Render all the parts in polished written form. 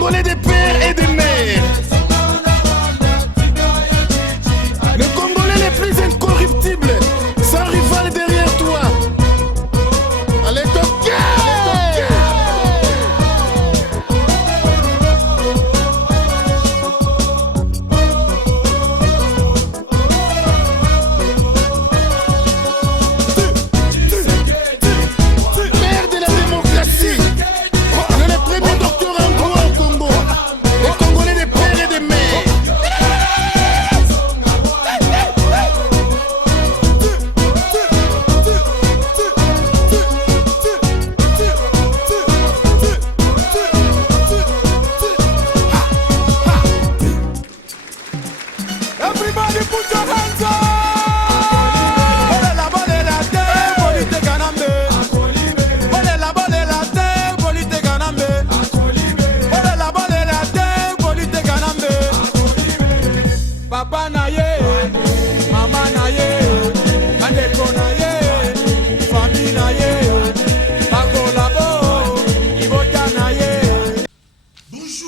Congolais des pères et des mères. Les Congolais les plus incorruptibles, sans rival derrière toi. Allez, toquer!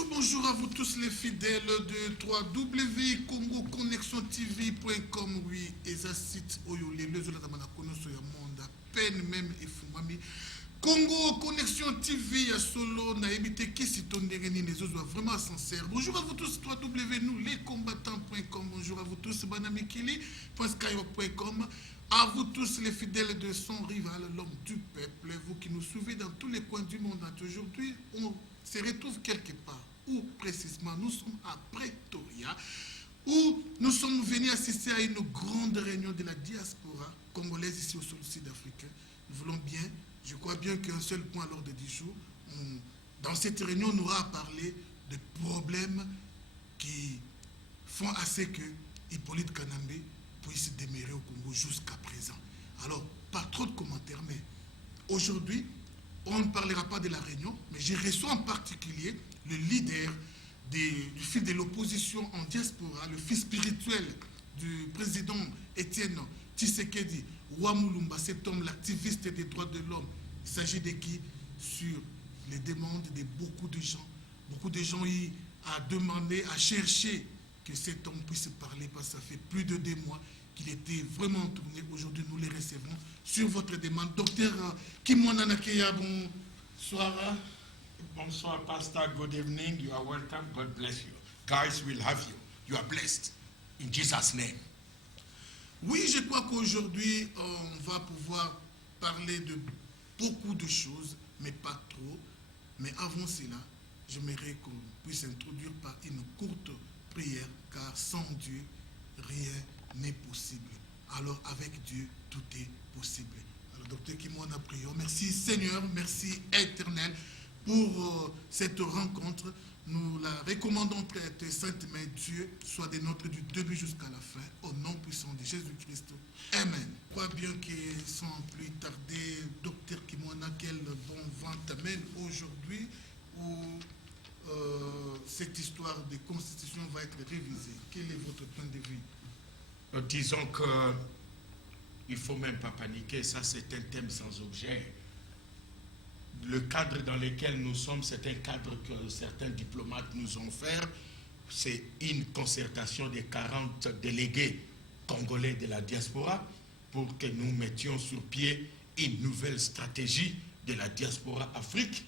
Bonjour à vous tous les fidèles de www.congoconnexiontv.com. Oui, et ça site oyole les autres dans la connaissance du monde à peine même et fumami. Congo Connexion TV à solo na évité qui s'y tourne les autres vraiment sincères. Bonjour à vous tous www.nous-lescombattants.com. Bonjour à vous tous banamikili.skyrock.com. À vous tous les fidèles de son rival, l'homme du peuple, vous qui nous suivez dans tous les coins du monde. Aujourd'hui, on se retrouve quelque part, où précisément nous sommes à Pretoria, où nous sommes venus assister à une grande réunion de la diaspora congolaise ici au sol sud-africain. Nous voulons bien, je crois bien qu'un seul point à l'ordre du jour, dans cette réunion, on aura à parler de problèmes qui font assez que Hippolyte Kanambe puisse demeurer au Congo jusqu'à présent. Alors, pas trop de commentaires, mais aujourd'hui, on ne parlera pas de la réunion, mais je reçois en particulier le leader du fils de l'opposition en diaspora, le fils spirituel du président Étienne Tshisekedi, Wamulumba, cet homme, l'activiste des droits de l'homme. Il s'agit de qui? Sur les demandes de beaucoup de gens. Beaucoup de gens y a demandé, a cherché que cet homme puisse parler, parce que ça fait plus de 2 mois qu'il était vraiment tourné. Aujourd'hui, nous les recevons sur votre demande. Docteur Kimwana Nakeya, bonsoir. Bonsoir, Pastor. Good evening. You are welcome. God bless you. Guys will have you. You are blessed. In Jesus' name. Oui, je crois qu'aujourd'hui, on va pouvoir parler de beaucoup de choses, mais pas trop. Mais avant cela, j'aimerais qu'on puisse introduire par une courte prière, car sans Dieu, rien n'est possible. Alors avec Dieu, tout est possible. Alors docteur Kimwana, prions. Merci Seigneur, merci Éternel pour cette rencontre. Nous la recommandons près de Sainte Mère. Dieu soit des nôtres du début jusqu'à la fin, au nom puissant de Jésus-Christ. Amen. Je crois bien que sans plus tarder, docteur Kimwana, quel bon vent t'amène aujourd'hui où cette histoire de constitution va être révisée. Quel est votre point de vue? Disons que il ne faut même pas paniquer, ça c'est un thème sans objet. Le cadre dans lequel nous sommes, c'est un cadre que certains diplomates nous ont fait. C'est une concertation des 40 délégués congolais de la diaspora pour que nous mettions sur pied une nouvelle stratégie de la diaspora Afrique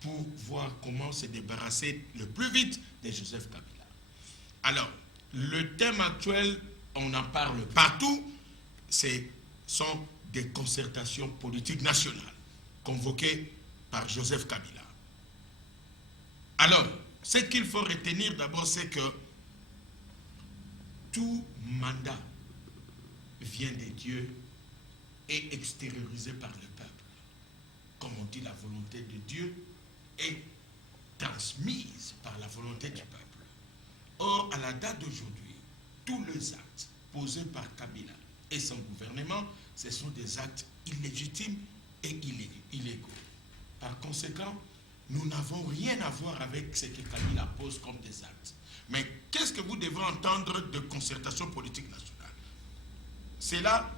pour voir comment se débarrasser le plus vite de Joseph Kabila. Alors, le thème actuel, on en parle partout, ce sont des concertations politiques nationales convoquées par Joseph Kabila. Alors, ce qu'il faut retenir d'abord, c'est que tout mandat vient de Dieu et extériorisé par le peuple. Comme on dit, la volonté de Dieu est transmise par la volonté du peuple. Or, à la date d'aujourd'hui, tous les actes posés par Kabila et son gouvernement, ce sont des actes illégitimes et illégaux. Par conséquent, nous n'avons rien à voir avec ce que Kabila pose comme des actes. Mais qu'est-ce que vous devez entendre de concertation politique nationale? Cela,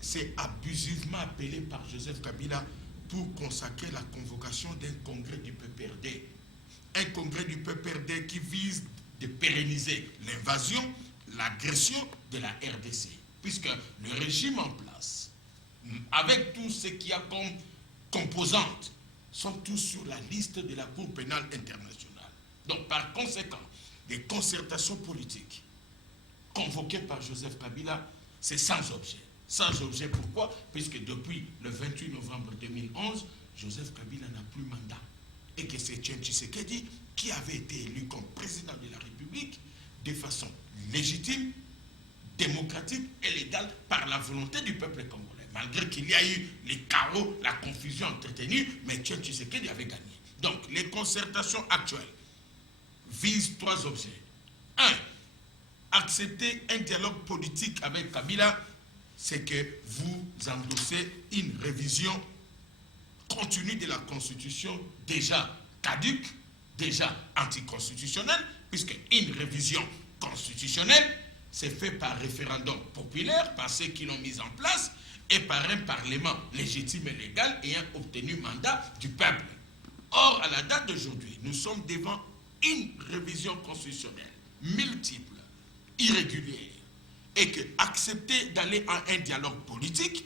c'est abusivement appelé par Joseph Kabila pour consacrer la convocation d'un congrès du PPRD. un congrès du PPRD qui vise de pérenniser l'invasion, l'agression de la RDC. Puisque le régime en place, avec tout ce qu'il y a comme composantes, sont tous sur la liste de la Cour pénale internationale. Donc, par conséquent, des concertations politiques convoquées par Joseph Kabila, c'est sans objet. Sans objet, pourquoi? Puisque depuis le 28 novembre 2011, Joseph Kabila n'a plus mandat. Et que c'est Etienne Tshisekedi qui avait été élu comme président de la République de façon légitime, démocratique et légale par la volonté du peuple congolais. Malgré qu'il y a eu les chaos, la confusion entretenue, mais Etienne Tshisekedi avait gagné. Donc, les concertations actuelles visent 3 objets. 1. Accepter un dialogue politique avec Kabila, c'est que vous endossez une révision continue de la Constitution déjà caduque, déjà anticonstitutionnelle, puisque une révision constitutionnelle, c'est fait par référendum populaire, par ceux qui l'ont mise en place, et par un parlement légitime et légal ayant obtenu mandat du peuple. Or, à la date d'aujourd'hui, nous sommes devant une révision constitutionnelle multiple, irrégulière, et que accepter d'aller à un dialogue politique,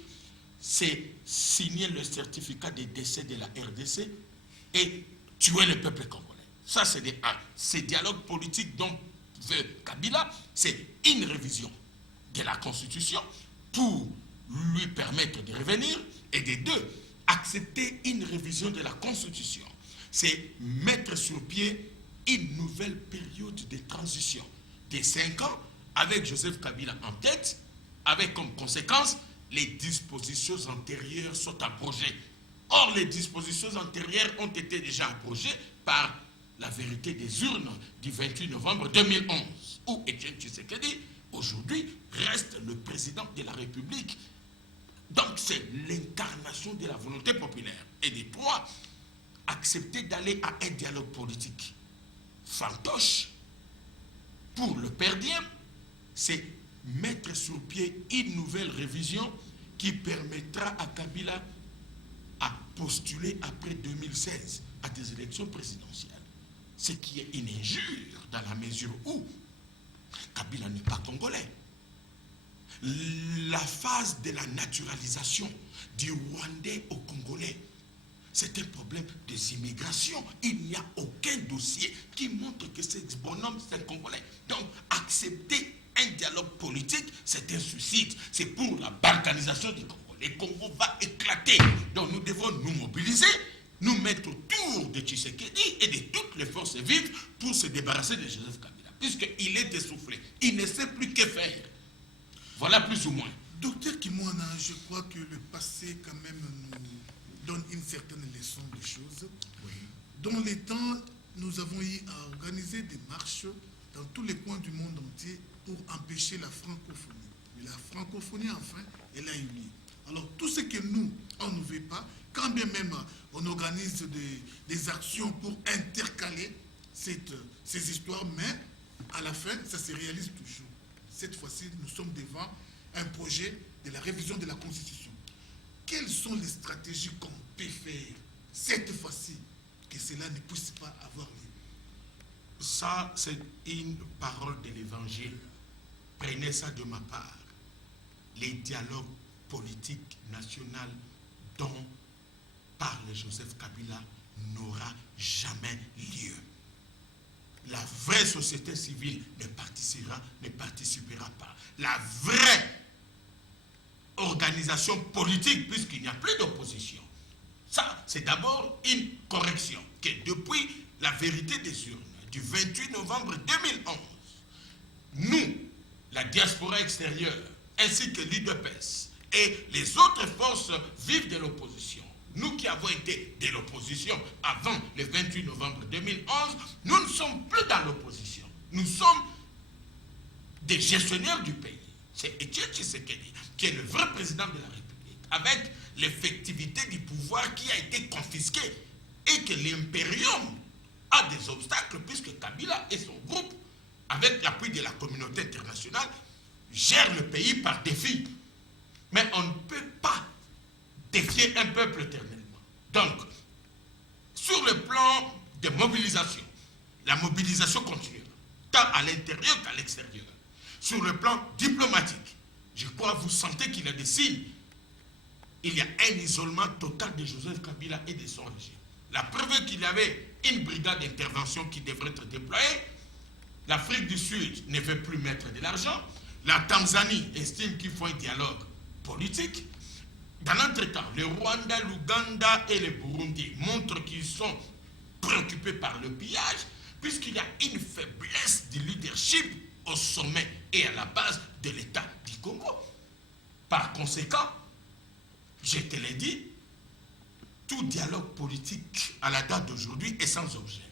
c'est signer le certificat de décès de la RDC et tuer le peuple congolais. Ça, c'est des 1. Ces dialogues politiques dont veut Kabila, c'est une révision de la Constitution pour lui permettre de revenir, et des 2, accepter une révision de la Constitution, c'est mettre sur pied une nouvelle période de transition de 5 ans avec Joseph Kabila en tête, avec comme conséquence les dispositions antérieures sont abrogées. Or, les dispositions antérieures ont été déjà abrogées par la vérité des urnes du 28 novembre 2011, où Etienne Tshisekedi, aujourd'hui, reste le président de la République. Donc, c'est l'incarnation de la volonté populaire. Et des 3, accepter d'aller à un dialogue politique fantoche pour le perdien, c'est mettre sur pied une nouvelle révision qui permettra à Kabila à postuler après 2016 à des élections présidentielles. Ce qui est une injure dans la mesure où Kabila n'est pas congolais. La phase de la naturalisation du Rwandais au Congolais, c'est un problème des immigrations. Il n'y a aucun dossier qui montre que ce bonhomme, c'est un Congolais. Donc, accepter un dialogue politique, c'est un suicide. C'est pour la balkanisation du Congo. Le Congo va éclater. Donc, nous devons nous mobiliser, nous mettre autour de Tshisekedi et de toutes les forces vives pour se débarrasser de Joseph Kabila, puisqu'il est essoufflé. Il ne sait plus que faire. Voilà plus ou moins. Docteur Kimwana, je crois que le passé quand même nous donne une certaine leçon de choses. Oui. Dans les temps, nous avons eu à organiser des marches dans tous les coins du monde entier pour empêcher la francophonie. Mais la francophonie, enfin, elle a eu lieu. Alors, tout ce que nous, on ne veut pas, quand bien même on organise des actions pour intercaler ces histoires, mais à la fin, ça se réalise toujours. Cette fois-ci, nous sommes devant un projet de la révision de la Constitution. Quelles sont les stratégies qu'on peut faire cette fois-ci que cela ne puisse pas avoir lieu? Ça, c'est une parole de l'Évangile. Prenez ça de ma part. Les dialogues politiques nationaux dont parle Joseph Kabila n'aura jamais lieu. La vraie société civile ne participera pas. La vraie organisation politique, puisqu'il n'y a plus d'opposition. Ça, c'est d'abord une correction que depuis la vérité des urnes du 28 novembre 2011, nous, la diaspora extérieure, ainsi que l'UDPS et les autres forces vives de l'opposition, nous qui avons été de l'opposition avant le 28 novembre 2011, nous ne sommes plus dans l'opposition. Nous sommes des gestionnaires du pays. C'est Etienne Tshisekedi qui est le vrai président de la République, avec l'effectivité du pouvoir qui a été confisqué et que l'impérium a des obstacles puisque Kabila et son groupe, avec l'appui de la communauté internationale, gèrent le pays par défi. Mais on ne peut pas défier un peuple éternellement. Donc, sur le plan de mobilisation, la mobilisation continuera, tant à l'intérieur qu'à l'extérieur. Sur le plan diplomatique, je crois vous sentez qu'il y a des signes. Il y a un isolement total de Joseph Kabila et de son régime. La preuve qu'il y avait une brigade d'intervention qui devrait être déployée. L'Afrique du Sud ne veut plus mettre de l'argent. La Tanzanie estime qu'il faut un dialogue politique. Dans l'entretemps, le Rwanda, l'Ouganda et le Burundi montrent qu'ils sont préoccupés par le pillage, puisqu'il y a une faiblesse du leadership au sommet et à la base de l'État du Congo. Par conséquent, je te l'ai dit, tout dialogue politique à la date d'aujourd'hui est sans objet,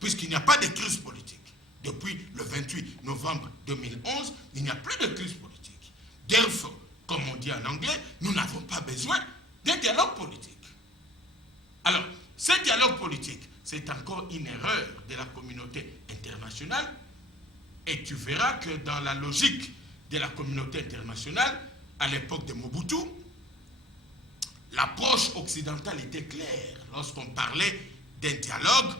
puisqu'il n'y a pas de crise politique. Depuis le 28 novembre 2011, il n'y a plus de crise politique. Therefore, comme on dit en anglais, nous n'avons pas besoin d'un dialogue politique. Alors, ce dialogue politique, c'est encore une erreur de la communauté internationale, et tu verras que dans la logique de la communauté internationale, à l'époque de Mobutu, l'approche occidentale était claire. Lorsqu'on parlait d'un dialogue,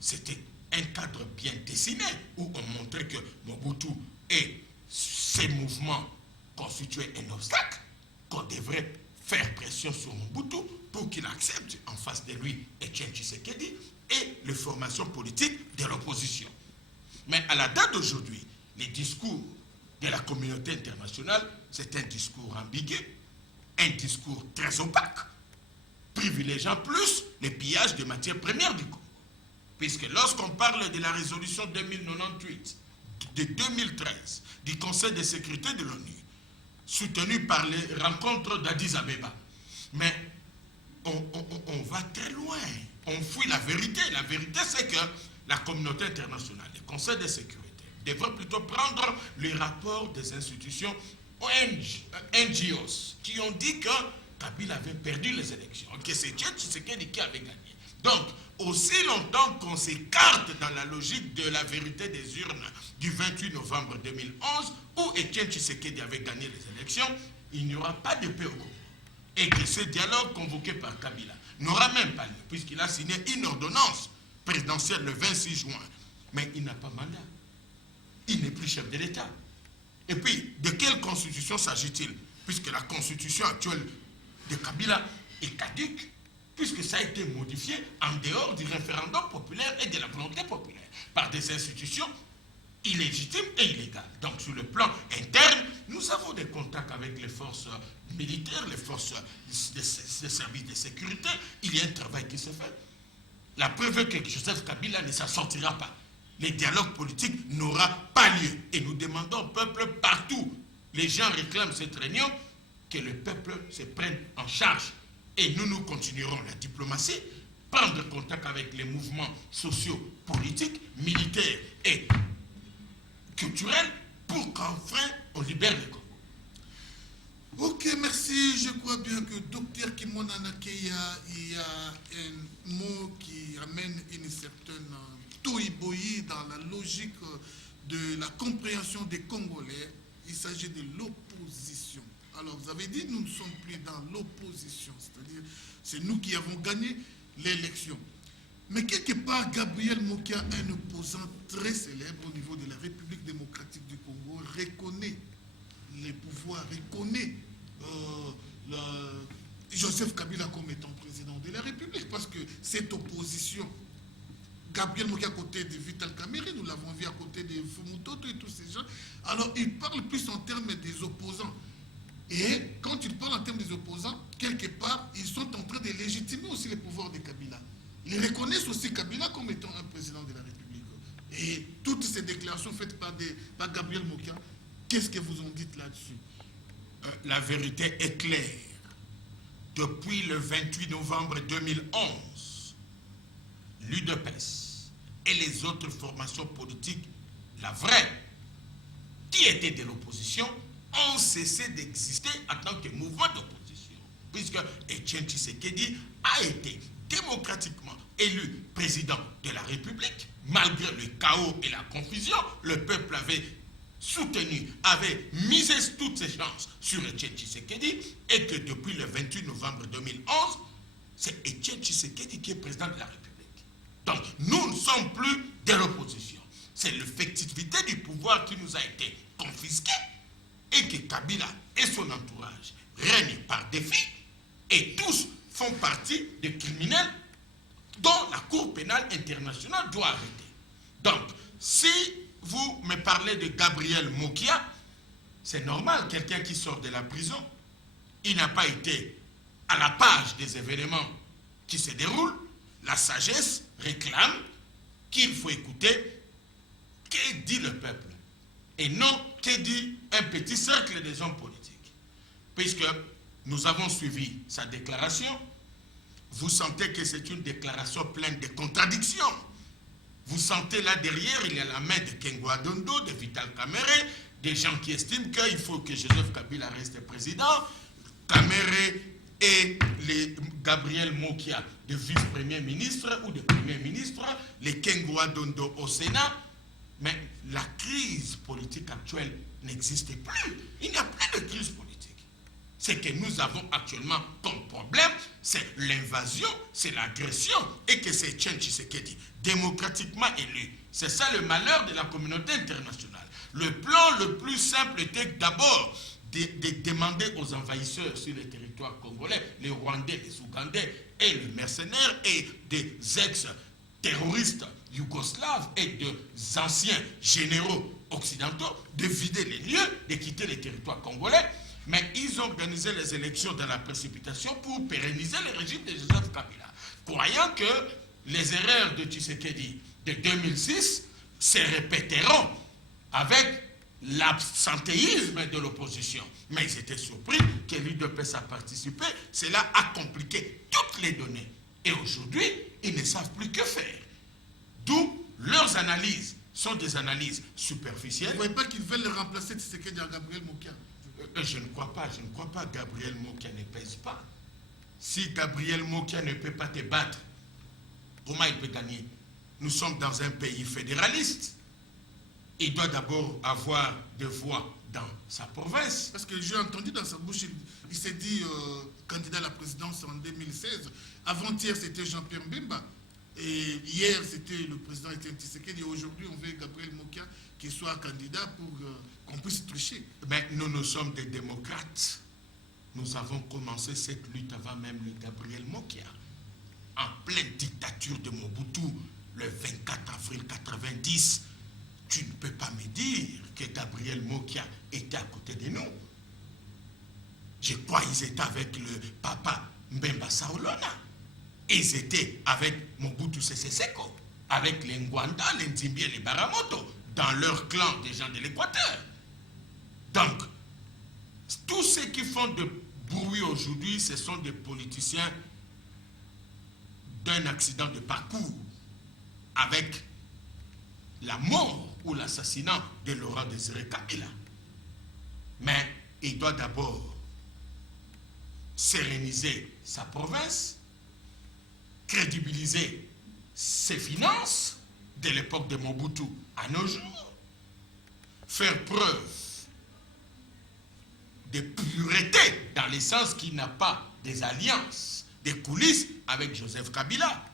c'était un cadre bien dessiné, où on montrait que Mobutu et ses mouvements constituaient un obstacle, qu'on devrait faire pression sur Mobutu pour qu'il accepte en face de lui Etienne Tshisekedi et les formations politiques de l'opposition. Mais à la date d'aujourd'hui, les discours de la communauté internationale, c'est un discours ambigu, un discours très opaque, privilégiant plus le pillage des matières premières du Congo. Puisque lorsqu'on parle de la résolution 2098 de 2013 du Conseil de sécurité de l'ONU, soutenue par les rencontres d'Addis Abeba, mais on va très loin, on fuit la vérité. La vérité, c'est que la communauté internationale, le Conseil de sécurité, devrait plutôt prendre les rapports des institutions NGOs qui ont dit que Kabila avait perdu les élections, que c'est Tshisekedi qui avait gagné. Donc, aussi longtemps qu'on s'écarte dans la logique de la vérité des urnes du 28 novembre 2011, où Etienne Tshisekedi avait gagné les élections, il n'y aura pas de paix au Congo. Et que ce dialogue convoqué par Kabila n'aura même pas lieu, puisqu'il a signé une ordonnance présidentielle le 26 juin. Mais il n'a pas mandat. Il n'est plus chef de l'État. Et puis, de quelle constitution s'agit-il? Puisque la constitution actuelle de Kabila est caduque, puisque ça a été modifié en dehors du référendum populaire et de la volonté populaire, par des institutions illégitimes et illégales. Donc sur le plan interne, nous avons des contacts avec les forces militaires, les forces des services de sécurité. Il y a un travail qui se fait. La preuve est que Joseph Kabila ne s'en sortira pas. Les dialogues politiques n'aura pas lieu. Et nous demandons au peuple partout. Les gens réclament cette réunion, que le peuple se prenne en charge. Et nous continuerons la diplomatie, prendre contact avec les mouvements sociaux, politiques, militaires et culturels pour qu'enfin on libère le Congo. Ok, merci. Je crois bien que Dr Kimona Nakeya, il y a un mot qui amène une certaine toïboïe dans la logique de la compréhension des Congolais. Il s'agit de l'opposition. Alors, vous avez dit, nous ne sommes plus dans l'opposition, c'est-à-dire, c'est nous qui avons gagné l'élection. Mais quelque part, Gabriel Mokia, un opposant très célèbre au niveau de la République démocratique du Congo, reconnaît les pouvoirs, reconnaît Joseph Kabila comme étant président de la République, parce que cette opposition, Gabriel Mokia à côté de Vital Kamerhe, nous l'avons vu à côté de Fumutoto et tous ces gens, alors il parle plus en termes des opposants. Et quand il parle en termes des opposants, quelque part, ils sont en train de légitimer aussi les pouvoirs de Kabila. Ils reconnaissent aussi Kabila comme étant un président de la République. Et toutes ces déclarations faites par Gabriel Mokia, qu'est-ce que vous en dites là-dessus? La vérité est claire. Depuis le 28 novembre 2011, l'UDPS et les autres formations politiques, la vraie, qui étaient de l'opposition, ont cessé d'exister en tant que mouvement d'opposition, puisque Etienne Tshisekedi a été démocratiquement élu président de la République. Malgré le chaos et la confusion, le peuple avait soutenu, avait misé toutes ses chances sur Etienne Tshisekedi, et que depuis le 28 novembre 2011, c'est Etienne Tshisekedi qui est président de la République. Donc, nous ne sommes plus de l'opposition. C'est l'effectivité du pouvoir qui nous a été confisquée et que Kabila et son entourage règnent par défi et tous font partie des criminels dont la Cour pénale internationale doit arrêter. Donc, si vous me parlez de Gabriel Mokia, c'est normal, quelqu'un qui sort de la prison, il n'a pas été à la page des événements qui se déroulent. La sagesse réclame qu'il faut écouter que dit le peuple et non que dit un petit cercle des hommes politiques. Puisque nous avons suivi sa déclaration, vous sentez que c'est une déclaration pleine de contradictions. Vous sentez là derrière, il y a la main de Kengo Adondo, de Vital Kamerhe, des gens qui estiment qu'il faut que Joseph Kabila reste président, Kamerhe et Gabriel Mokia de vice-premier ministre ou de premier ministre, les Kengo Adondo au Sénat. Mais la crise politique actuelle n'existe plus. Il n'y a plus de crise politique. Ce que nous avons actuellement comme problème, c'est l'invasion, c'est l'agression, et que c'est Etienne Tshisekedi, démocratiquement élu. C'est ça le malheur de la communauté internationale. Le plan le plus simple était d'abord de demander aux envahisseurs sur le territoire congolais, les Rwandais, les Ougandais et les mercenaires et des ex-terroristes yougoslaves et des anciens généraux occidentaux de vider les lieux, de quitter les territoires congolais. Mais ils ont organisé les élections dans la précipitation pour pérenniser le régime de Joseph Kabila, croyant que les erreurs de Tshisekedi de 2006 se répéteront avec l'absentéisme de l'opposition. Mais ils étaient surpris que l'UDPS a participé. Cela a compliqué toutes les données. Et aujourd'hui, ils ne savent plus que faire. D'où leurs analyses sont des analyses superficielles. Vous ne voyez pas qu'ils veulent remplacer Tshisekedi à Gabriel Mokia? Je ne crois pas, Gabriel Mokia ne pèse pas. Si Gabriel Mokia ne peut pas te battre, comment il peut gagner? Nous sommes dans un pays fédéraliste. Il doit d'abord avoir des voix dans sa province. Parce que j'ai entendu dans sa bouche, il s'est dit candidat à la présidence en 2016. Avant-hier, c'était Jean-Pierre Mbemba. Et hier, c'était le président Etienne Tshisekedi. Et aujourd'hui, on veut Gabriel Mokia qui soit candidat pour qu'on puisse tricher. Mais nous sommes des démocrates. Nous avons commencé cette lutte avant même le Gabriel Mokia. En pleine dictature de Mobutu, le 24 avril 90, tu ne peux pas me dire que Gabriel Mokia était à côté de nous. Je crois qu'ils étaient avec le papa Mbemba Saolona. Ils étaient avec Mobutu Sese Seko, avec les Ngwanda, les Nzimbi et les Baramoto, dans leur clan des gens de l'Équateur. Donc, tous ceux qui font de bruit aujourd'hui, ce sont des politiciens d'un accident de parcours avec la mort ou l'assassinat de Laurent Désiré Kabila. Mais il doit d'abord séréniser sa province, crédibiliser ses finances de l'époque de Mobutu à nos jours, faire preuve de pureté dans le sens qu'il n'a pas des alliances, des coulisses avec Joseph Kabila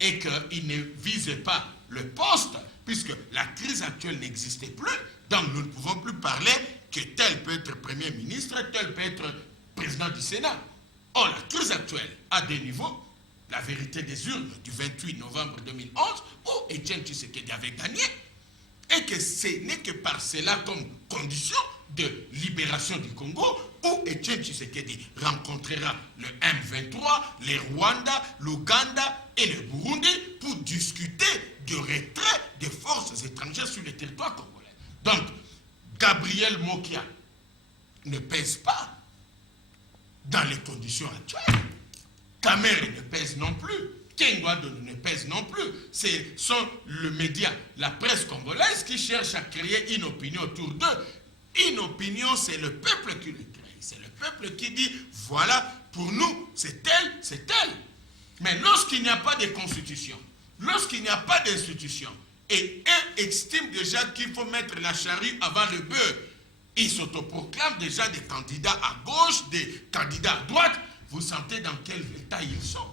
et qu'il ne vise pas le poste puisque la crise actuelle n'existait plus. Donc nous ne pouvons plus parler que tel peut être Premier ministre, tel peut être président du Sénat. Or, la crise actuelle a des niveaux. La vérité des urnes du 28 novembre 2011 où Etienne Tshisekedi avait gagné et que ce n'est que par cela comme condition de libération du Congo où Etienne Tshisekedi rencontrera le M23, les Rwanda, l'Ouganda et le Burundi pour discuter du retrait des forces étrangères sur le territoire congolais. Donc, Gabriel Mokia ne pèse pas dans les conditions actuelles. Kamerhe ne pèse non plus. Kengo Adondo ne pèse non plus. Ce sont le média, la presse congolaise qui cherche à créer une opinion autour d'eux. Une opinion, c'est le peuple qui le crée. C'est le peuple qui dit, voilà, pour nous, c'est tel, c'est tel. Mais lorsqu'il n'y a pas de constitution, lorsqu'il n'y a pas d'institution, et un estime déjà qu'il faut mettre la charrue avant le bœuf, il s'autoproclame déjà des candidats à gauche, des candidats à droite. Vous sentez dans quel état ils sont.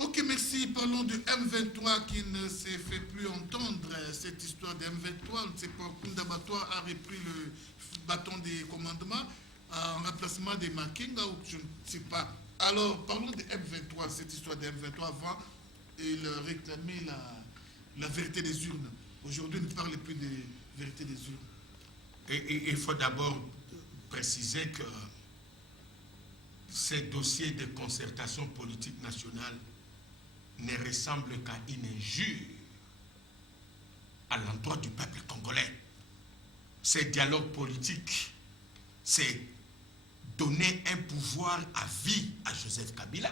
Ok, merci. Parlons du M23 qui ne s'est fait plus entendre. Cette histoire de M23, on ne sait pas, Koundabatoire a repris le bâton des commandements en remplacement des Makenga ou je ne sais pas. Alors, parlons de M23, cette histoire de M23 avant, il réclamait la vérité des urnes. Aujourd'hui, on ne parle plus de vérité des urnes. Et il faut d'abord préciser que ces dossiers de concertation politique nationale ne ressemblent qu'à une injure à l'endroit du peuple congolais. Ces dialogues politiques, c'est donner un pouvoir à vie à Joseph Kabila,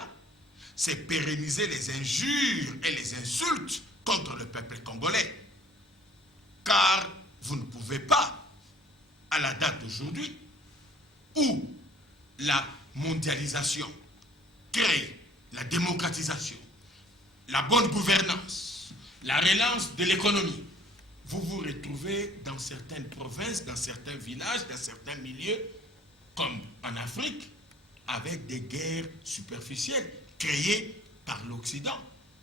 c'est pérenniser les injures et les insultes contre le peuple congolais. Car vous ne pouvez pas, à la date d'aujourd'hui, où la mondialisation crée la démocratisation, la bonne gouvernance, la relance de l'économie, vous vous retrouvez dans certaines provinces, dans certains villages, dans certains milieux, comme en Afrique, avec des guerres superficielles créées par l'Occident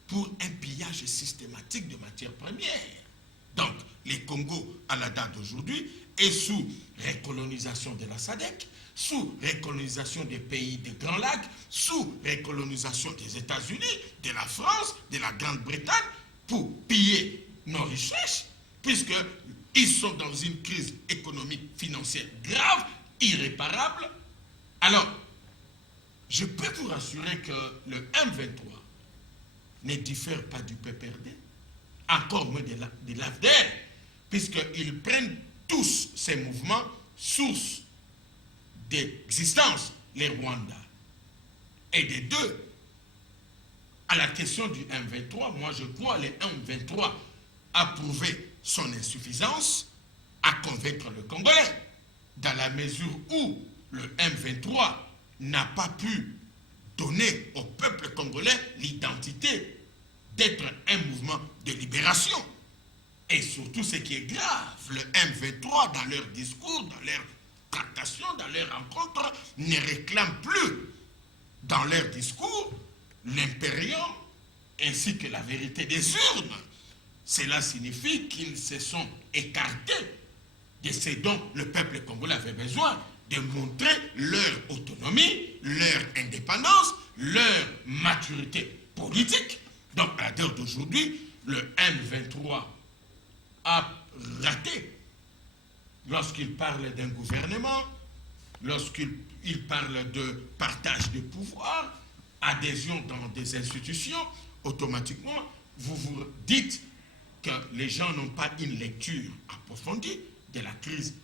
pour un pillage systématique de matières premières. Donc, les Congo, à la date d'aujourd'hui, est sous recolonisation de la SADC, sous recolonisation des pays des Grands Lacs, sous recolonisation des États-Unis, de la France, de la Grande-Bretagne, pour piller nos richesses, puisqu'ils sont dans une crise économique, financière grave, irréparable. Alors, je peux vous rassurer que le M23 ne diffère pas du PPRD, encore moins de l'AFDEL, puisqu'ils prennent tous ces mouvements source d'existence, les Rwandais. Et des deux, à la question du M23, moi je crois que le M23 a prouvé son insuffisance à convaincre le Congolais, dans la mesure où le M23 n'a pas pu donner au peuple congolais l'identité d'être un mouvement de libération. Et surtout, ce qui est grave, le M23, dans leur discours, dans leurs tractations, dans leurs rencontres, ne réclame plus, dans leur discours, l'impérium ainsi que la vérité des urnes. Cela signifie qu'ils se sont écartés de ce dont le peuple congolais avait besoin, de montrer leur autonomie, leur indépendance, leur maturité politique. Donc, à l'heure d'aujourd'hui, le M23 a raté lorsqu'il parle d'un gouvernement, lorsqu'il parle de partage de pouvoir, adhésion dans des institutions. Automatiquement, vous vous dites que les gens n'ont pas une lecture approfondie de la crise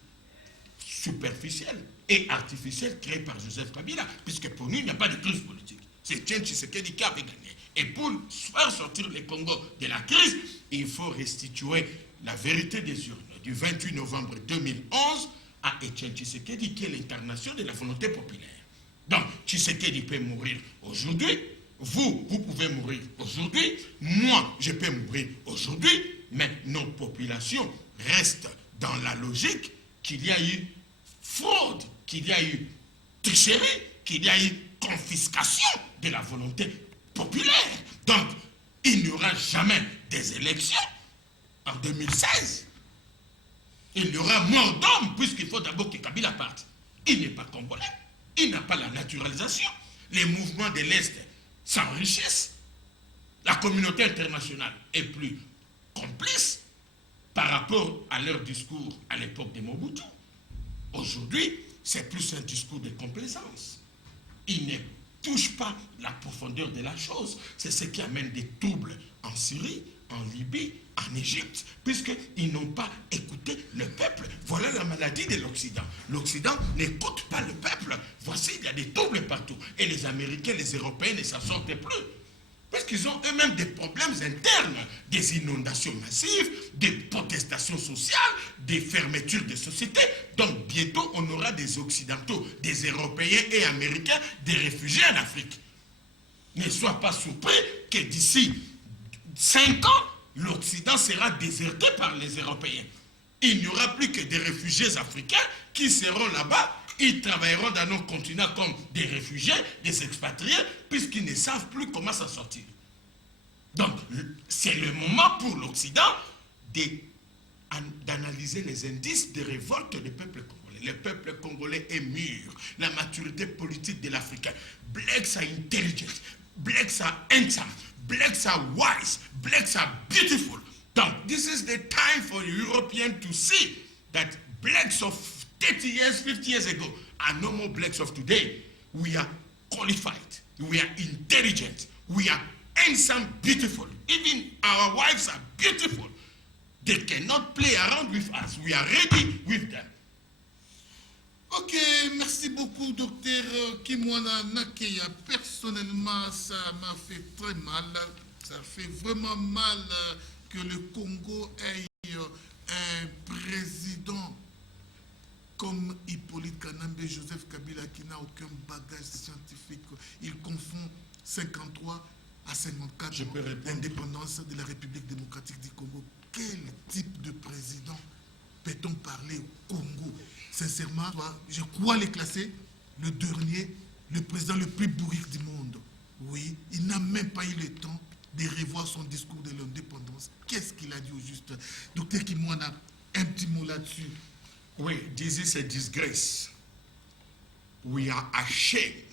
superficielle et artificielle créée par Joseph Kabila, puisque pour nous, il n'y a pas de crise politique. C'est Etienne Tshisekedi qui avait gagné. Et pour faire sortir le Congo de la crise, il faut restituer la vérité des urnes du 28 novembre 2011 à Etienne Tshisekedi, qui est l'incarnation de la volonté populaire. Donc, Tshisekedi peut mourir aujourd'hui, vous pouvez mourir aujourd'hui, moi, je peux mourir aujourd'hui, mais nos populations restent dans la logique qu'il y a eu fraude, qu'il y a eu tricherie, qu'il y a eu confiscation de la volonté populaire. Donc, il n'y aura jamais des élections en 2016. Il y aura mort d'homme, puisqu'il faut d'abord que Kabila parte. Il n'est pas congolais, il n'a pas la naturalisation. Les mouvements de l'Est s'enrichissent. La communauté internationale est plus complice par rapport à leur discours à l'époque de Mobutu. Aujourd'hui, c'est plus un discours de complaisance. Il ne touche pas la profondeur de la chose. C'est ce qui amène des troubles en Syrie, en Libye, en Égypte, puisqu'ils n'ont pas écouté le peuple. Voilà la maladie de l'Occident. L'Occident n'écoute pas le peuple. Voici, il y a des troubles partout. Et les Américains, les Européens ne s'en sortent plus. Parce qu'ils ont eux-mêmes des problèmes internes, des inondations massives, des protestations sociales, des fermetures de sociétés. Donc bientôt, on aura des Occidentaux, des Européens et Américains, des réfugiés en Afrique. Ne sois pas surpris que d'ici 5 ans, l'Occident sera déserté par les Européens. Il n'y aura plus que des réfugiés africains qui seront là-bas. Ils travailleront dans nos continents comme des réfugiés, des expatriés, puisqu'ils ne savent plus comment s'en sortir. Donc, c'est le moment pour l'Occident d'analyser les indices de révolte du peuple congolais. Le peuple congolais est mûr. La maturité politique de l'Africain. Blacks are intelligent. Blacks are handsome. Blacks are wise. Blacks are beautiful. Donc, this is the time for the Europeans to see that blacks of 30 years, 50 years ago are no more blacks of today. We are qualified. We are intelligent. We are handsome, beautiful. Even our wives are beautiful. They cannot play around with us. We are ready with them. Ok, merci beaucoup, docteur Kimwana Nakeya. Personnellement, ça m'a fait très mal. Ça fait vraiment mal que le Congo ait un président comme Hippolyte Kanambe, Joseph Kabila, qui n'a aucun bagage scientifique. Il confond 53 à 54 l'indépendance de la République démocratique du Congo. Quel type de président peut-on parler au Congo? Sincèrement, je crois les classer le dernier, le président le plus bourrique du monde. Oui, il n'a même pas eu le temps de revoir son discours de l'indépendance. Qu'est-ce qu'il a dit au juste? Docteur Kimwana, un petit mot là-dessus. Oui, this is a disgrace. We are ashamed.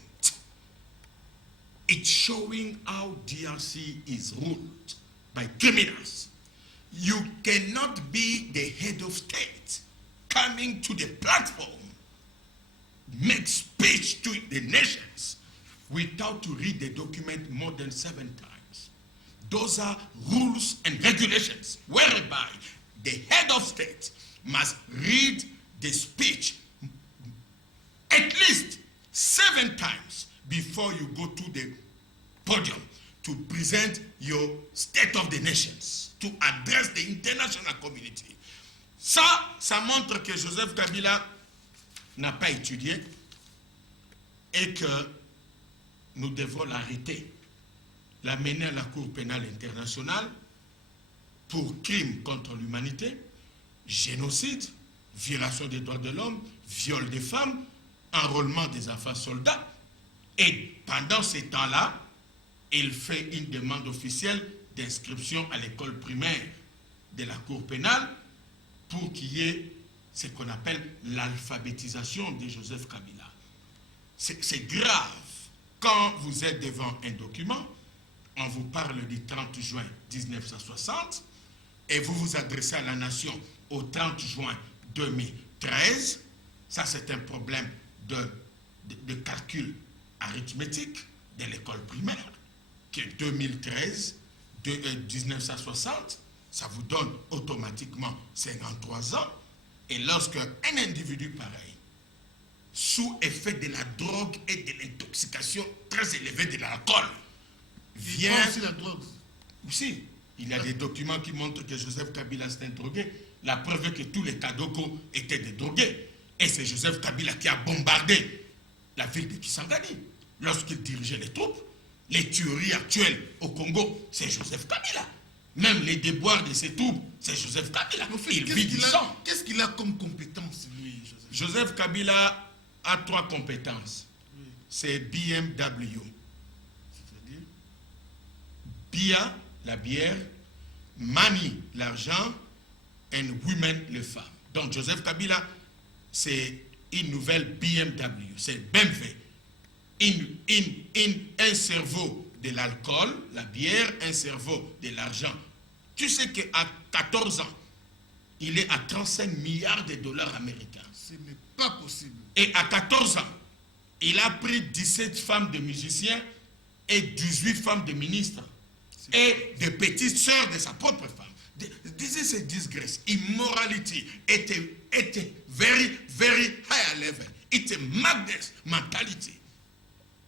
It's showing how DRC is ruled by criminals. You cannot be the head of state coming to the platform, make speech to the nations without to read the document more than 7 times. Those are rules and regulations whereby the head of state must read the speech at least 7 times before you go to the podium to present your state of the nations, to address the international community. Ça montre que Joseph Kabila n'a pas étudié et que nous devons l'arrêter, l'amener à la Cour pénale internationale pour crimes contre l'humanité, génocide, violation des droits de l'homme, viol des femmes, enrôlement des enfants soldats. Et pendant ces temps-là, il fait une demande officielle d'inscription à l'école primaire de la Cour pénale pour qu'il y ait ce qu'on appelle l'alphabétisation de Joseph Kabila. C'est grave. Quand vous êtes devant un document, on vous parle du 30 juin 1960 et vous vous adressez à la nation au 30 juin 2013. Ça, c'est un problème de calcul arithmétique de l'école primaire, qui est 2013, 1960, ça vous donne automatiquement 53 ans. Et lorsque un individu pareil, sous effet de la drogue et de l'intoxication très élevée de l'alcool, vient... Il aussi la drogue. Aussi, il y a des documents qui montrent que Joseph Kabila s'est un drogué. La preuve est que tous les Kadoko étaient des drogués. Et c'est Joseph Kabila qui a bombardé la ville de Kisangani. Lorsqu'il dirigeait les troupes, les tueries actuelles au Congo, c'est Joseph Kabila. Même les déboires de ses troupes, c'est Joseph Kabila. En fait, il vit du sang. Qu'est-ce qu'il a comme compétence, lui, Joseph? Joseph Kabila a 3 compétences. Oui. C'est BMW. C'est-à-dire? Bia, la bière, Money, l'argent, et Women, les femmes. Donc Joseph Kabila, c'est une nouvelle BMW, c'est BMW. Un cerveau de l'alcool, la bière, un cerveau de l'argent. Tu sais qu'à 14 ans, il est à 35 milliards de dollars américains. Ce n'est pas possible. Et à 14 ans, il a pris 17 femmes de musiciens et 18 femmes de ministres et de petites sœurs de sa propre femme. This is a disgrace. Immorality at a very, very high level. It's a madness mentality.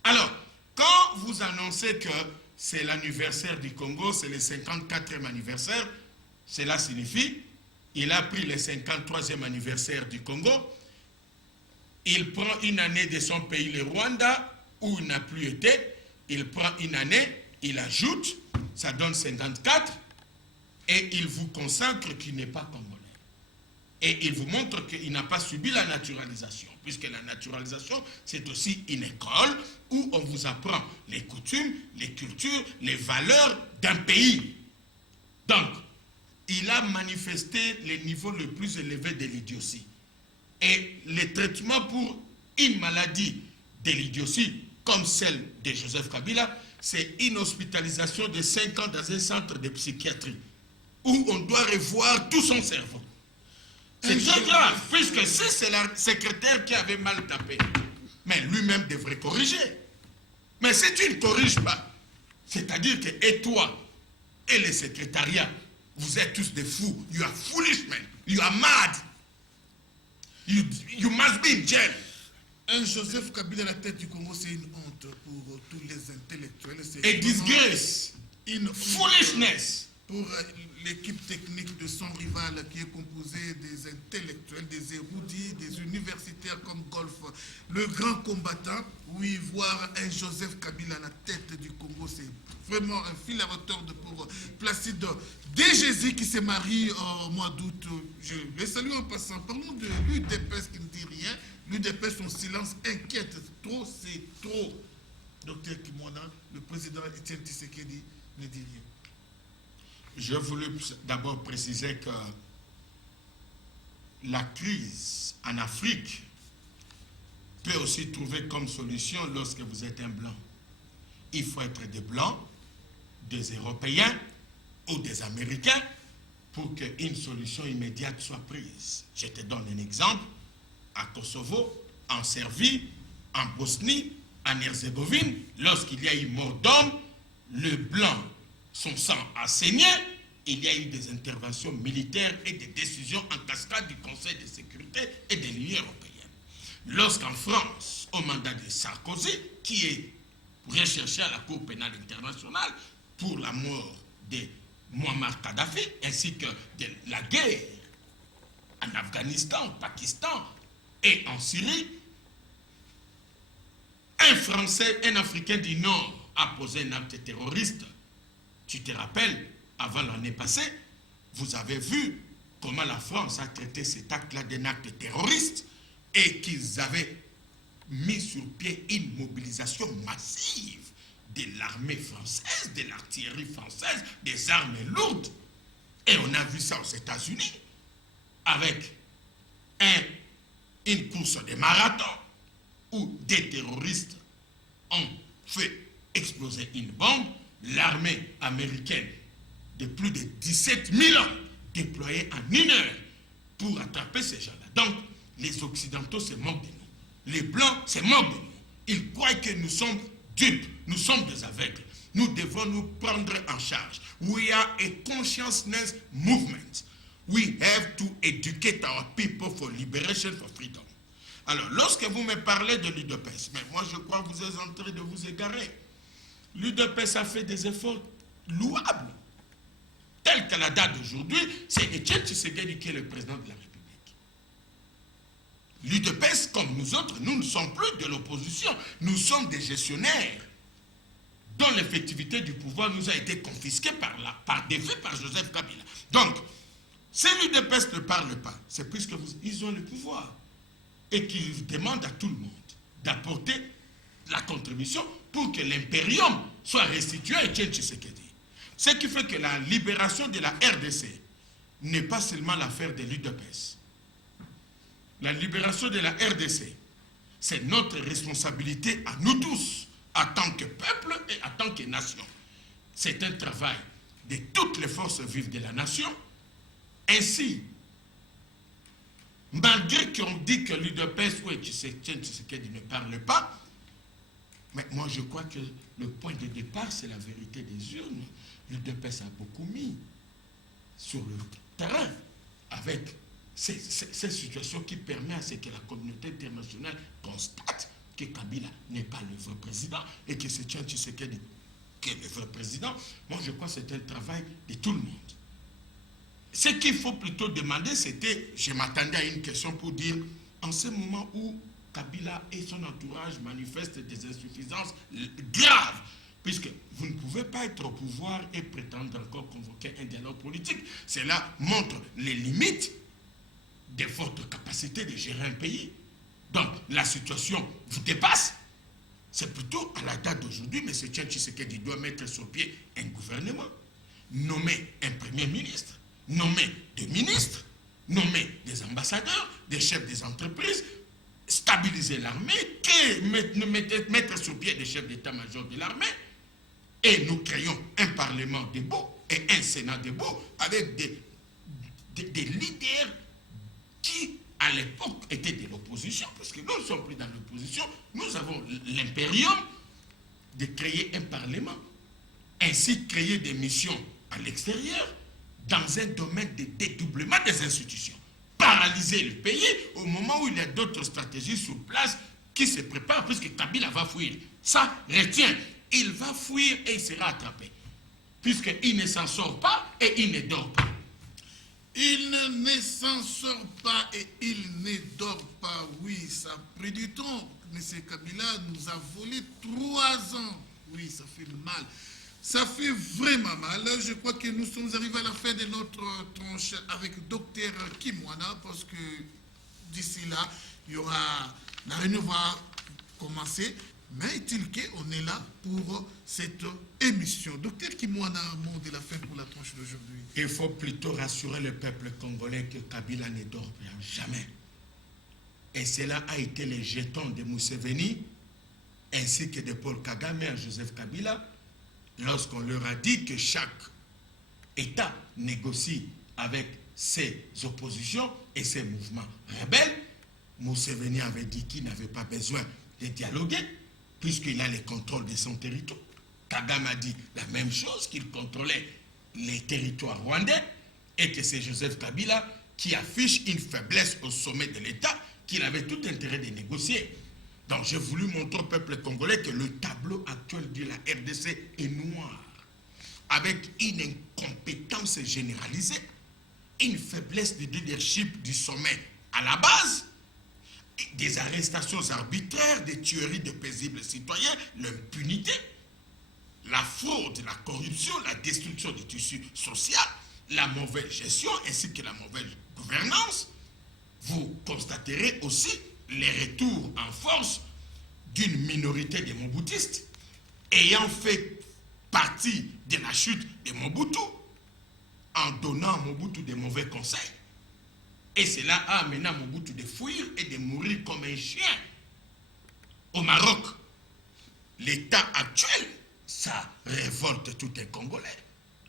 Alors, quand vous annoncez que c'est l'anniversaire du Congo, c'est le 54e anniversaire, cela signifie il a pris le 53e anniversaire du Congo, il prend une année de son pays, le Rwanda, où il n'a plus été, il prend une année, il ajoute, ça donne 54, et il vous consacre qu'il n'est pas congolais. Et il vous montre qu'il n'a pas subi la naturalisation, puisque la naturalisation, c'est aussi une école où on vous apprend les coutumes, les cultures, les valeurs d'un pays. Donc, il a manifesté les niveaux les plus élevés de l'idiotie. Et les traitements pour une maladie de l'idiotie, comme celle de Joseph Kabila, c'est une hospitalisation de 5 ans dans un centre de psychiatrie, où on doit revoir tout son cerveau. C'est très grave, puisque si c'est la secrétaire qui avait mal tapé, mais lui-même devrait corriger. Mais si tu ne corriges pas, c'est-à-dire que et toi et le secrétariat, vous êtes tous des fous. You are foolish men. You are mad. You must be in jail. Un Joseph Kabila à la tête du Congo, c'est une honte pour tous les intellectuels. A disgrace. Une Foolishness. Pour l'équipe technique de son rival qui est composée des intellectuels, des érudits, des universitaires comme Golf, le grand combattant, oui, voir un Joseph Kabila à la tête du Congo, c'est vraiment un fil à retordre pour Placide Djési qui s'est marié au mois d'août. Je le salue en passant. Parlons de l'UDPS qui ne dit rien. L'UDPS, son silence inquiète. Trop, c'est trop. Docteur Kimona, le président Etienne Tshisekedi ne dit rien. Je voulais d'abord préciser que la crise en Afrique peut aussi trouver comme solution lorsque vous êtes un blanc. Il faut être des blancs, des Européens ou des Américains pour qu'une solution immédiate soit prise. Je te donne un exemple. À Kosovo, en Serbie, en Bosnie, en Herzégovine, lorsqu'il y a eu mort d'homme, le blanc, son sang a saigné, il y a eu des interventions militaires et des décisions en cascade du Conseil de sécurité et de l'Union européenne. Lorsqu'en France, au mandat de Sarkozy, qui est recherché à la Cour pénale internationale pour la mort de Muammar Kadhafi, ainsi que de la guerre en Afghanistan, au Pakistan et en Syrie, un Français, un Africain du Nord a posé un acte terroriste. Tu te rappelles, avant l'année passée, vous avez vu comment la France a traité cet acte-là d'un acte terroriste et qu'ils avaient mis sur pied une mobilisation massive de l'armée française, de l'artillerie française, des armes lourdes. Et on a vu ça aux États-Unis avec une course de marathon où des terroristes ont fait exploser une bombe. L'armée américaine de plus de 17 000 ans déployée en 1 heure pour attraper ces gens-là. Donc, les Occidentaux se moquent de nous. Les Blancs se moquent de nous. Ils croient que nous sommes dupes, nous sommes des aveugles. Nous devons nous prendre en charge. We are a consciousness movement. We have to educate our people for liberation, for freedom. Alors, lorsque vous me parlez de l'UDPS, mais moi je crois que vous êtes en train de vous égarer. L'UDPS a fait des efforts louables. Tel qu'à la date d'aujourd'hui, c'est Etienne Tshisekedi qui est le président de la République. L'UDPS, comme nous autres, nous ne sommes plus de l'opposition. Nous sommes des gestionnaires dont l'effectivité du pouvoir nous a été confisquée par défait par Joseph Kabila. Donc, si l'UDPS ne parle pas, c'est puisque ils ont le pouvoir et qu'ils demandent à tout le monde d'apporter la contribution pour que l'impérium soit restitué à Etienne Tshisekedi. Ce qui fait que la libération de la RDC n'est pas seulement l'affaire de l'UDPS. La libération de la RDC, c'est notre responsabilité à nous tous, en tant que peuple et en tant que nation. C'est un travail de toutes les forces vives de la nation. Ainsi, malgré qu'on dit que l'UDPS ou Etienne Tshisekedi ne parle pas, mais moi je crois que le point de départ, c'est la vérité des urnes. L'UDPS a beaucoup mis sur le terrain avec ces situations qui permettent à ce que la communauté internationale constate que Kabila n'est pas le vrai président et que c'est Etienne Tshisekedi qui est le vrai président. Moi je crois que c'est un travail de tout le monde. Ce qu'il faut plutôt demander, c'était, je m'attendais à une question pour dire, en ce moment où Kabila et son entourage manifestent des insuffisances graves, puisque vous ne pouvez pas être au pouvoir et prétendre encore convoquer un dialogue politique. Cela montre les limites de votre capacité de gérer un pays. Donc, la situation vous dépasse. C'est plutôt à la date d'aujourd'hui, M. Tshisekedi doit mettre sur pied un gouvernement, nommer un premier ministre, nommer des ministres, nommer des ambassadeurs, des chefs des entreprises, stabiliser l'armée, mettre sur pied des chefs d'état-major de l'armée, et nous créons un parlement debout et un sénat debout avec des leaders qui, à l'époque, étaient de l'opposition, parce que nous ne sommes plus dans l'opposition, nous avons l'impérium de créer un parlement, ainsi créer des missions à l'extérieur, dans un domaine de dédoublement des institutions. Paralyser le pays au moment où il y a d'autres stratégies sur place qui se préparent, puisque Kabila va fuir. Ça, retient. Il va fuir et il sera attrapé. Puisqu'il ne s'en sort pas et il ne dort pas. Il ne s'en sort pas et il ne dort pas. Oui, ça a pris du temps. M. Kabila nous a volé 3 ans. Oui, ça fait mal. Ça fait vraiment mal. Je crois que nous sommes arrivés à la fin de notre tranche avec Dr Kimwana, parce que d'ici là, il y aura... La réunion va commencer. Mais est-il qu'on est là pour cette émission? Docteur Kimwana, un mot de la fin pour la tranche d'aujourd'hui. Il faut plutôt rassurer le peuple congolais que Kabila ne dort jamais. Et cela a été le jeton de Museveni, ainsi que de Paul Kagame à Joseph Kabila, lorsqu'on leur a dit que chaque État négocie avec ses oppositions et ses mouvements rebelles. Museveni avait dit qu'il n'avait pas besoin de dialoguer, puisqu'il a le contrôle de son territoire. Kagame a dit la même chose, qu'il contrôlait les territoires rwandais, et que c'est Joseph Kabila qui affiche une faiblesse au sommet de l'État, qu'il avait tout intérêt de négocier. Donc j'ai voulu montrer au peuple congolais que le tableau actuel de la RDC est noir, avec une incompétence généralisée, une faiblesse de leadership du sommet à la base, des arrestations arbitraires, des tueries de paisibles citoyens, l'impunité, la fraude, la corruption, la destruction du tissu social, la mauvaise gestion ainsi que la mauvaise gouvernance. Vous constaterez aussi les retours en force d'une minorité de Moboutistes ayant fait partie de la chute de Mobutu en donnant à Mobutu de mauvais conseils. Et cela a amené Mobutu de fuir et de mourir comme un chien. Au Maroc, l'état actuel, ça révolte tout un Congolais.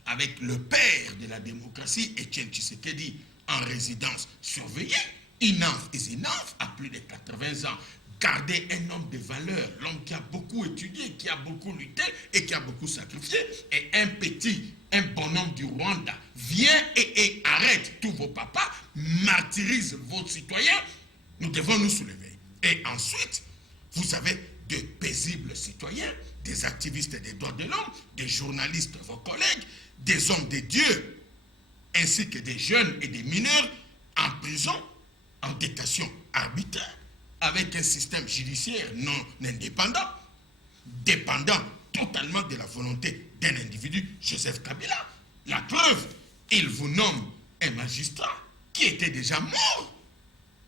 Avec le père de la démocratie, Etienne Tshisekedi, en résidence surveillée, enough is enough, à plus de 80 ans. Garder un homme de valeur, l'homme qui a beaucoup étudié, qui a beaucoup lutté et qui a beaucoup sacrifié, et un bonhomme du Rwanda vient et arrête tous vos papas, martyrise vos citoyens, nous devons nous soulever. Et ensuite, vous avez de paisibles citoyens, des activistes des droits de l'homme, des journalistes, vos collègues, des hommes de Dieu, ainsi que des jeunes et des mineurs en prison, en détention arbitraire, avec un système judiciaire non indépendant, dépendant totalement de la volonté d'un individu, Joseph Kabila. La preuve, il vous nomme un magistrat qui était déjà mort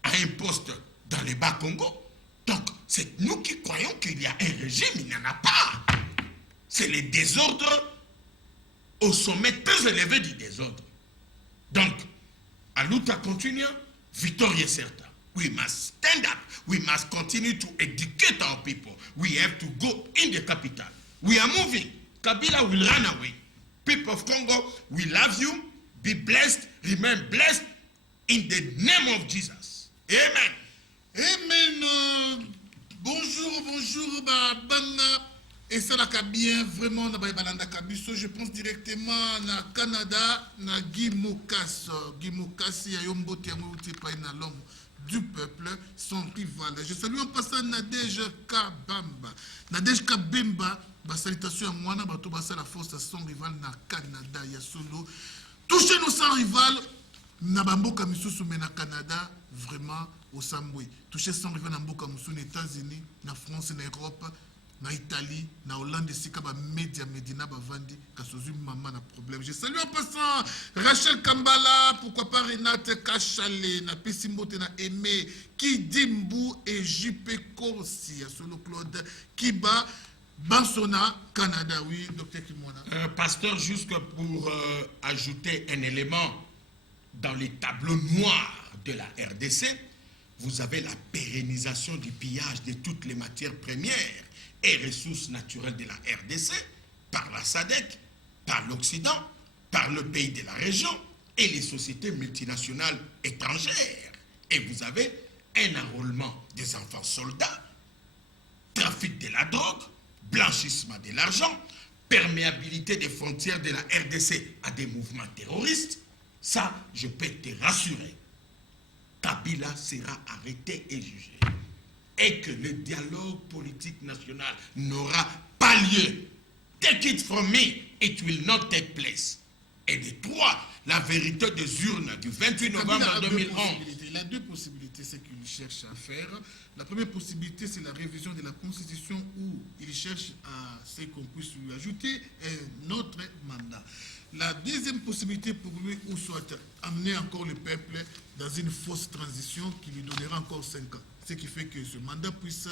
à un poste dans le Bas-Congo. Donc, c'est nous qui croyons qu'il y a un régime, il n'y en a pas. C'est le désordre au sommet très élevé du désordre. Donc, à luta continua, victoire est certaine. We must stand up. We must continue to educate our people. We have to go in the capital. We are moving. Kabila will run away. People of Congo, we love you. Be blessed. Remain blessed in the name of Jesus. Amen. Amen. Bonjour, Bana. Et ça l'a bien vraiment na balanda kabiso. Je pense directement na Canada, na Guy Mokas. Guy Mokas ya yombote ya mouti pa na l'homme du peuple, son rival. Je salue en passant Nadège Kabamba. Nadège Kabemba, ba salutation à moi, bato basa la force à son rival na Canada, ya solo. Touchez nous sans rival, na bamboka misusu mais na Canada, vraiment au Sambwe. Touchez sans rival na mboka musu na États-Unis, na France, na Europe, na Italie, na Hollande, sika ba média Medina ba vandi kasozu maman na problème. Je salue en passant Rachel Kambala, pourquoi pas Renate Kachale, na Pessimbote na Aimé, Kidimbu et JP Korsi, Solo Claude Kiba, Bansona, Canada, oui, docteur Kimwana. Pasteur, juste pour ajouter un élément dans les tableaux noirs de la RDC, vous avez la pérennisation du pillage de toutes les matières premières et ressources naturelles de la RDC par la SADC, par l'Occident, par le pays de la région et les sociétés multinationales étrangères. Et vous avez un enrôlement des enfants soldats, trafic de la drogue, blanchissement de l'argent, perméabilité des frontières de la RDC à des mouvements terroristes. Ça, je peux te rassurer. Kabila sera arrêté et jugé. Et que le dialogue politique national n'aura pas lieu. Take it from me, it will not take place. Et de trois, la vérité des urnes du 28 novembre 2011. Il a deux possibilités, c'est qu'il cherche à faire. La première possibilité, c'est la révision de la Constitution où il cherche à ce qu'on puisse lui ajouter un autre mandat. La deuxième possibilité pour lui, ou soit amener encore le peuple dans une fausse transition qui lui donnera encore 5 ans. Ce qui fait que ce mandat puisse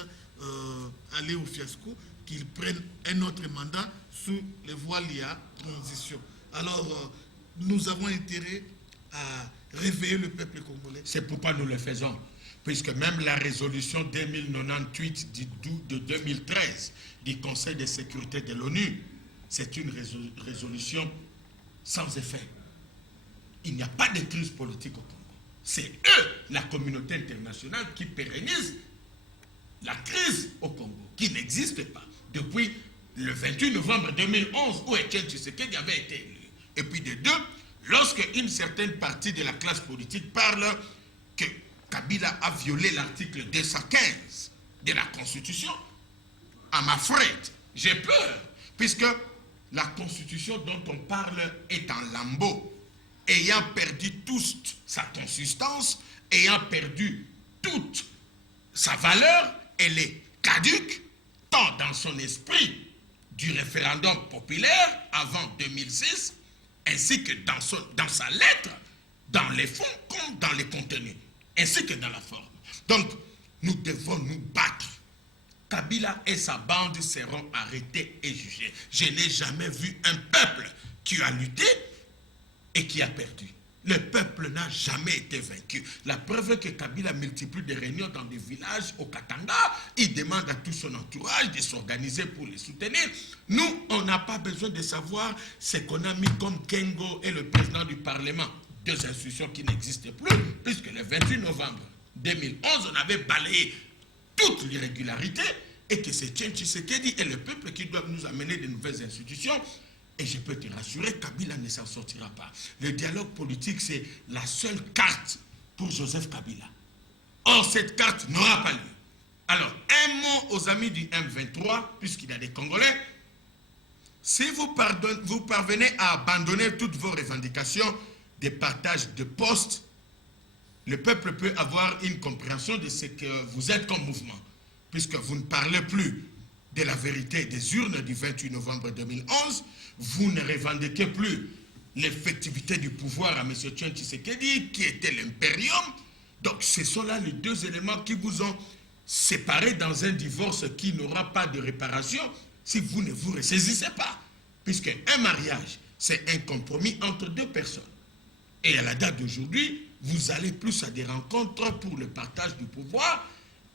aller au fiasco, qu'il prenne un autre mandat sous les voies liées à transition. Alors, nous avons intérêt à réveiller le peuple congolais. C'est pourquoi nous le faisons. Puisque même la résolution 2098 de 2013 du Conseil de sécurité de l'ONU, c'est une résolution sans effet. Il n'y a pas de crise politique au Congo. C'est eux, la communauté internationale, qui pérennise la crise au Congo, qui n'existe pas depuis le 28 novembre 2011 où Etienne Tshisekedi avait été élu. Et puis de deux, lorsque une certaine partie de la classe politique parle que Kabila a violé l'article 215 de la Constitution, à ma frette, j'ai peur, puisque la Constitution dont on parle est en lambeaux, ayant perdu toute sa consistance, ayant perdu toute sa valeur, elle est caduque, tant dans son esprit du référendum populaire avant 2006, ainsi que dans sa lettre, dans les fonds comme dans les contenus, ainsi que dans la forme. Donc, nous devons nous battre. Kabila et sa bande seront arrêtés et jugés. Je n'ai jamais vu un peuple qui a lutté et qui a perdu. Le peuple n'a jamais été vaincu. La preuve est que Kabila multiplie des réunions dans des villages au Katanga. Il demande à tout son entourage de s'organiser pour les soutenir. Nous, on n'a pas besoin de savoir ce qu'on a mis comme Kengo et le président du Parlement. Deux institutions qui n'existent plus, puisque le 28 novembre 2011, on avait balayé toute l'irrégularité et que c'est Etienne Tshisekedi et le peuple qui doivent nous amener de nouvelles institutions. Et je peux te rassurer, Kabila ne s'en sortira pas. Le dialogue politique, c'est la seule carte pour Joseph Kabila. Or, cette carte n'aura pas lieu. Alors, un mot aux amis du M23, puisqu'il y a des Congolais. Si vous parvenez à abandonner toutes vos revendications de partage de postes, le peuple peut avoir une compréhension de ce que vous êtes comme mouvement, puisque vous ne parlez plus de la vérité des urnes du 28 novembre 2011, vous ne revendiquez plus l'effectivité du pouvoir à M. Etienne Tshisekedi, qui était l'impérium. Donc ce sont là les deux éléments qui vous ont séparés dans un divorce qui n'aura pas de réparation si vous ne vous ressaisissez pas. Puisque un mariage, c'est un compromis entre deux personnes. Et à la date d'aujourd'hui, vous allez plus à des rencontres pour le partage du pouvoir.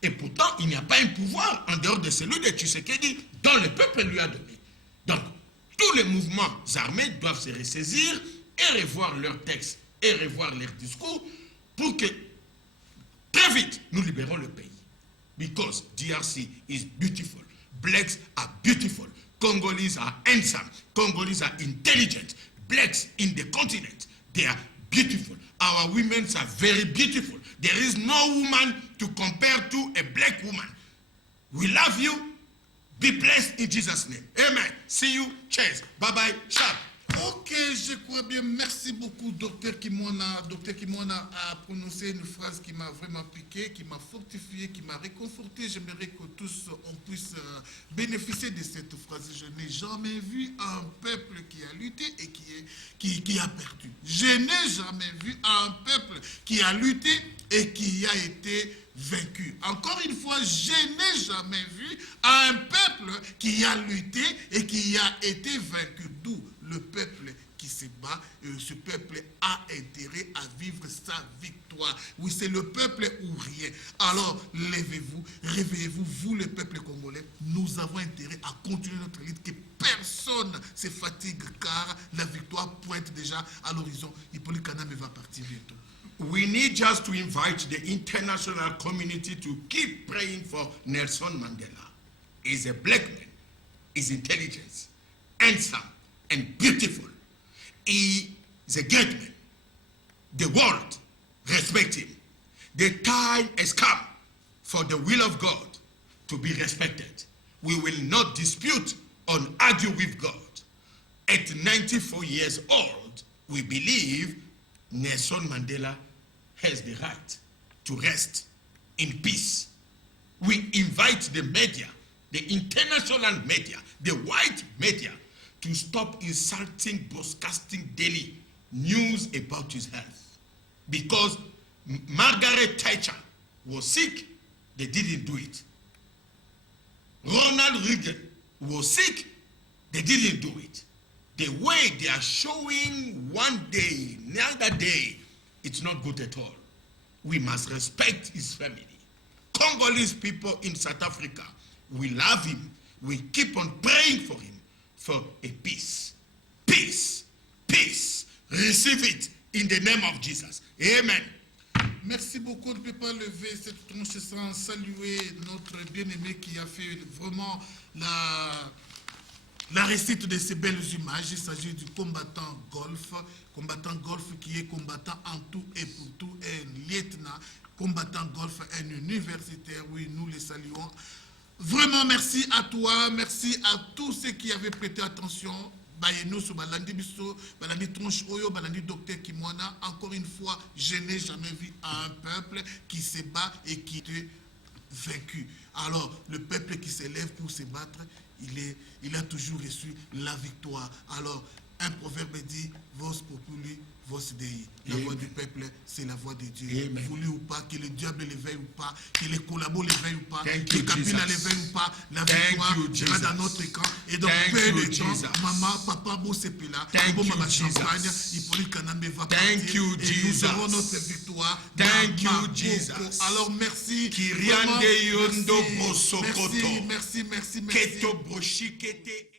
Et pourtant, il n'y a pas un pouvoir en dehors de celui de Tshisekedi dont le peuple lui a donné. Donc, tous les mouvements armés doivent se ressaisir et revoir leurs textes et revoir leurs discours pour que très vite nous libérons le pays. Because DRC is beautiful. Blacks are beautiful. Congolese are handsome. Congolese are intelligent. Blacks in the continent, they are beautiful. Our women are very beautiful. There is no woman to compare to a black woman. We love you. Be blessed in Jesus' name. Amen. See you. Cheers. Bye-bye. Sharp. Okay. Ok, je crois bien. Merci beaucoup, docteur Kimwana. Docteur Kimwana a prononcé une phrase qui m'a vraiment piqué, qui m'a fortifié, qui m'a réconforté. J'aimerais que tous on puisse bénéficier de cette phrase. Je n'ai jamais vu un peuple qui a lutté et qui a perdu. Je n'ai jamais vu un peuple qui a lutté et qui a été vaincu. Encore une fois, je n'ai jamais vu un peuple qui a lutté et qui a été vaincu. D'où le peuple qui se bat, ce peuple a intérêt à vivre sa victoire. Oui, c'est le peuple ou rien. Alors, levez-vous, réveillez-vous, vous le peuple congolais. Nous avons intérêt à continuer notre lutte, que personne ne se fatigue, car la victoire pointe déjà à l'horizon. Hippolyte Kanambe va partir bientôt. We need just to invite the international community to keep praying for Nelson Mandela. He's a black man, he's intelligent, handsome, and beautiful. He is a great man. The world respects him. The time has come for the will of God to be respected. We will not dispute or argue with God. At 94 years old, we believe Nelson Mandela has the right to rest in peace. We invite the media, the international media, the white media, to stop insulting, broadcasting daily news about his health. Because Margaret Thatcher was sick, they didn't do it. Ronald Reagan was sick, they didn't do it. The way they are showing one day, another day, it's not good at all. We must respect his family. Congolese people in South Africa, we love him. We keep on praying for him, for a peace. Peace. Peace. Receive it in the name of Jesus. Amen. Merci beaucoup. On ne peut pas lever cette tronche sans saluer notre bien-aimé qui a fait vraiment la récite de ces belles images. Il s'agit du combattant golf qui est combattant en tout et pour tout, un lieutenant, combattant golf, un universitaire. Oui, nous les saluons. Vraiment, merci à toi, merci à tous ceux qui avaient prêté attention. Bayenos, Balandi Bisso, Balandi Tronche Oyo, Balandi Docteur Kimwana. Encore une fois, je n'ai jamais vu un peuple qui se bat et qui est vaincu. Alors, le peuple qui s'élève pour se battre, il a toujours reçu la victoire. Alors, un proverbe dit, Vos populi, vos dei. La voix du peuple, c'est la voix de Dieu. Amen. Voulu ou pas, que le diable l'éveille ou pas, que les collabos l'éveillent ou pas, Thank que you, Kabila Jesus. l'éveille ou pas, la Thank victoire you, sera dans Jesus. notre camp. Et donc, Thank peu you, de temps, Jesus. maman, papa, beau là, Thank bon you, maman champagne, Jesus. Hippolyte Kanambe va Thank partir. you, Et Jesus. nous aurons notre victoire. Thank you, Maman, Jesus. Boko. Alors, merci. Kiriande Vraiment, yondo merci. bosokoto. Merci. Keto broshikete.